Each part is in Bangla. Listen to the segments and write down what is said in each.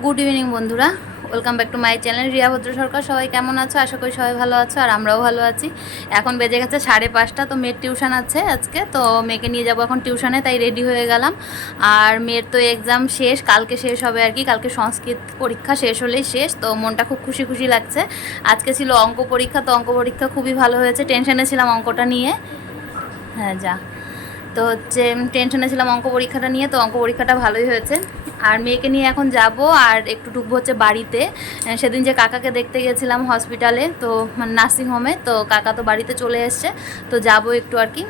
গুড ইভিনিং বন্ধুরা। Welcome back to my channel Riya Bhadra Sarkar সবাই কেমন আছো? আশা করি সবাই ভালো আছো, আর আমরাও ভালো আছি। এখন বেজে গেছে সাড়ে পাঁচটা, তো মেয়ের টিউশন আছে আজকে, তো মেয়েকে নিয়ে যাব এখন টিউশনে তাই রেডি হয়ে গেলাম। আর মেয়ের তো এক্সাম শেষ, কালকে শেষ হবে আর কি, কালকে সংস্কৃত পরীক্ষা শেষ হলেই শেষ, তো মনটা খুব খুশি খুশি লাগছে। আজকে ছিল অঙ্ক পরীক্ষা, তো অঙ্ক পরীক্ষা খুবই ভালো হয়েছে টেনশনে ছিলাম অঙ্কটা নিয়ে। হ্যাঁ যা। তো হচ্ছে টেনশনে ছিলাম অঙ্ক পরীক্ষাটা নিয়ে, তো অঙ্ক পরীক্ষাটা ভালোই হয়েছে। আর মেয়েকে নিয়ে এখন যাব আর একটু ঢুকবো হচ্ছে বাড়িতে। সেদিন যে কাকাকে দেখতে গেছিলাম হসপিটালে তো মানে নার্সিংহোমে তো কাকা তো বাড়িতে চলে এসছে। তো যাব একটু আর কি।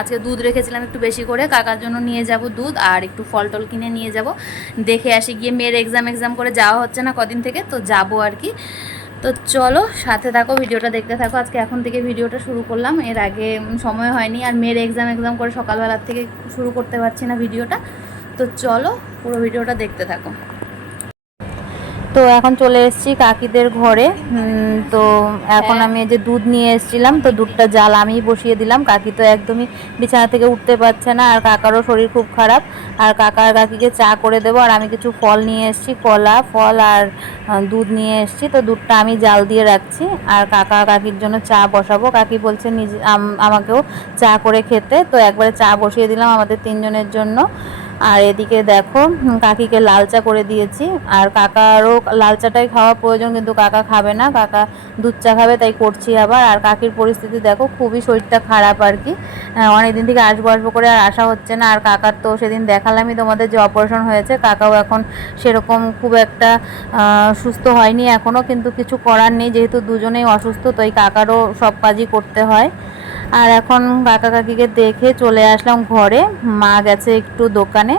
আজকে দুধ রেখেছিলাম একটু বেশি করে, কাকার জন্য নিয়ে যাব দুধ আর একটু ফল টল কিনে নিয়ে যাব। দেখে আসি, গিয়ে মেয়ের এক্সাম এক্সাম করে যাওয়া হচ্ছে না কদিন থেকে, তো যাব আর কি। তো চলো, সাথে থাকো, ভিডিওটা দেখতে থাকো। আজকে এখন থেকে ভিডিওটা শুরু করলাম, এর আগে সময় হয়নি, আর মেয়ের এক্সাম এক্সাম করে সকালবেলার থেকে শুরু করতে পারছি না ভিডিওটা। তো চলো পুরো ভিডিওটা দেখতে থাকো। তো এখন চলে এসেছি কাকিদের ঘরে। তো এখন আমি যে দুধ নিয়ে এসেছিলাম তো দুধটা জাল আমিই বসিয়ে দিলাম। কাকি তো একদমই বিছানা থেকে উঠতে পারছে না আর কাকারও শরীর খুব খারাপ। আর কাকা আর কাকিকে চা করে দেবো আর আমি কিছু ফল নিয়ে এসেছি কলা ফল আর দুধ নিয়ে এসেছি। তো দুধটা আমি জাল দিয়ে রাখছি আর কাকা কাকির জন্য চা বসাবো। কাকি বলছে নিজে আম- আমাকেও চা করে খেতে। তো একবারে চা বসিয়ে দিলাম আমাদের তিনজনের জন্য। আর এদিকে দেখো কাকিকে লাল চা করে দিয়েছি। আর কাকারও লাল চাটাই খাওয়া প্রয়োজন, কিন্তু কাকা খাবে না। কাকা দুধ চা খাবে, তাই করছি আবার। আর কাকির পরিস্থিতি দেখো, খুবই শরীরটা খারাপ আর কি। অনেক দিন থেকে আসব আসব করে আর আসা হচ্ছে না। আর কাকার তো সেদিন দেখালামই তোমাদের যে অপারেশন হয়েছে। কাকাও এখন সেরকম খুব একটা সুস্থ হয়নি এখনও কিন্তু কিছু করার নেই। যেহেতু দুজনেই অসুস্থ, তো এই কাকারও সব কাজই করতে হয়। আর এখন কাকা কাকিকে দেখে চলে আসলাম ঘরে। মা গেছে একটু দোকানে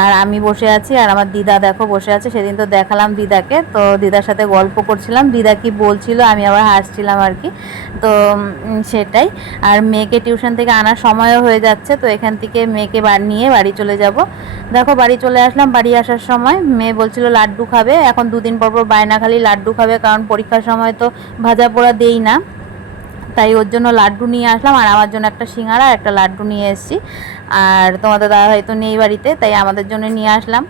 আর আমি বসে আছি আর আমার দিদা দেখো বসে আছে, সেদিন তো দেখালাম দিদাকে। তো দিদার সাথে গল্প করছিলাম, দিদা কি বলছিল আমি আবার হাসছিলাম আর কি। তো সেটাই। আর মেয়েকে টিউশন থেকে আনার সময়ও হয়ে যাচ্ছে, তো এখান থেকে মেয়েকে নিয়ে বাড়ি চলে যাব। দেখো বাড়ি চলে আসলাম, বাড়ি আসার সময় মেয়ে বলছিল লাড্ডু খাবে, এখন দুদিন পর পর বায়না খালি লাড্ডু খাবে, কারণ পরীক্ষার সময় তো ভাজা পোড়া দেই না। তাই ওর জন্য লাড্ডু নিয়ে আসলাম আর আমার জন্য একটা সিঙ্গারা একটা লাড্ডু নিয়ে এসেছি। আর তোমাদের দাদা হয়তো নেই বাড়িতে, তাই আমাদের জন্য নিয়ে আসলাম।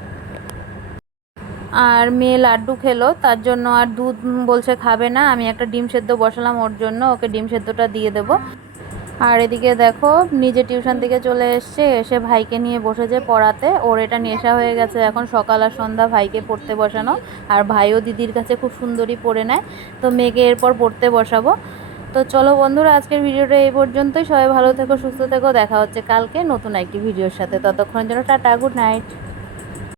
আর মেয়ে লাড্ডু খেলো, তার জন্য আর দুধ বলছে খাবে না, আমি একটা ডিম সেদ্ধ বসালাম ওর জন্য, ওকে ডিম সেদ্ধটা দিয়ে দেবো। আর এদিকে দেখো, নিজে টিউশন থেকে চলে এসছে, এসে ভাইকে নিয়ে বসেছে পড়াতে, ওর এটা নেশা হয়ে গেছে, এখন সকাল আর সন্ধ্যা ভাইকে পড়তে বসানো, আর ভাইও দিদির কাছে খুব সুন্দরই পড়ে নেয়, তো মেয়েকে এরপর পড়তে বসাবো। তো চলো বন্ধুরা, আজকের ভিডিওটা এই পর্যন্তই। সবাই ভালো থেকো, সুস্থ থেকো। দেখা হচ্ছে কালকে নতুন একটি ভিডিওর সাথে। ততক্ষণের জন্য টাটা, গুড নাইট।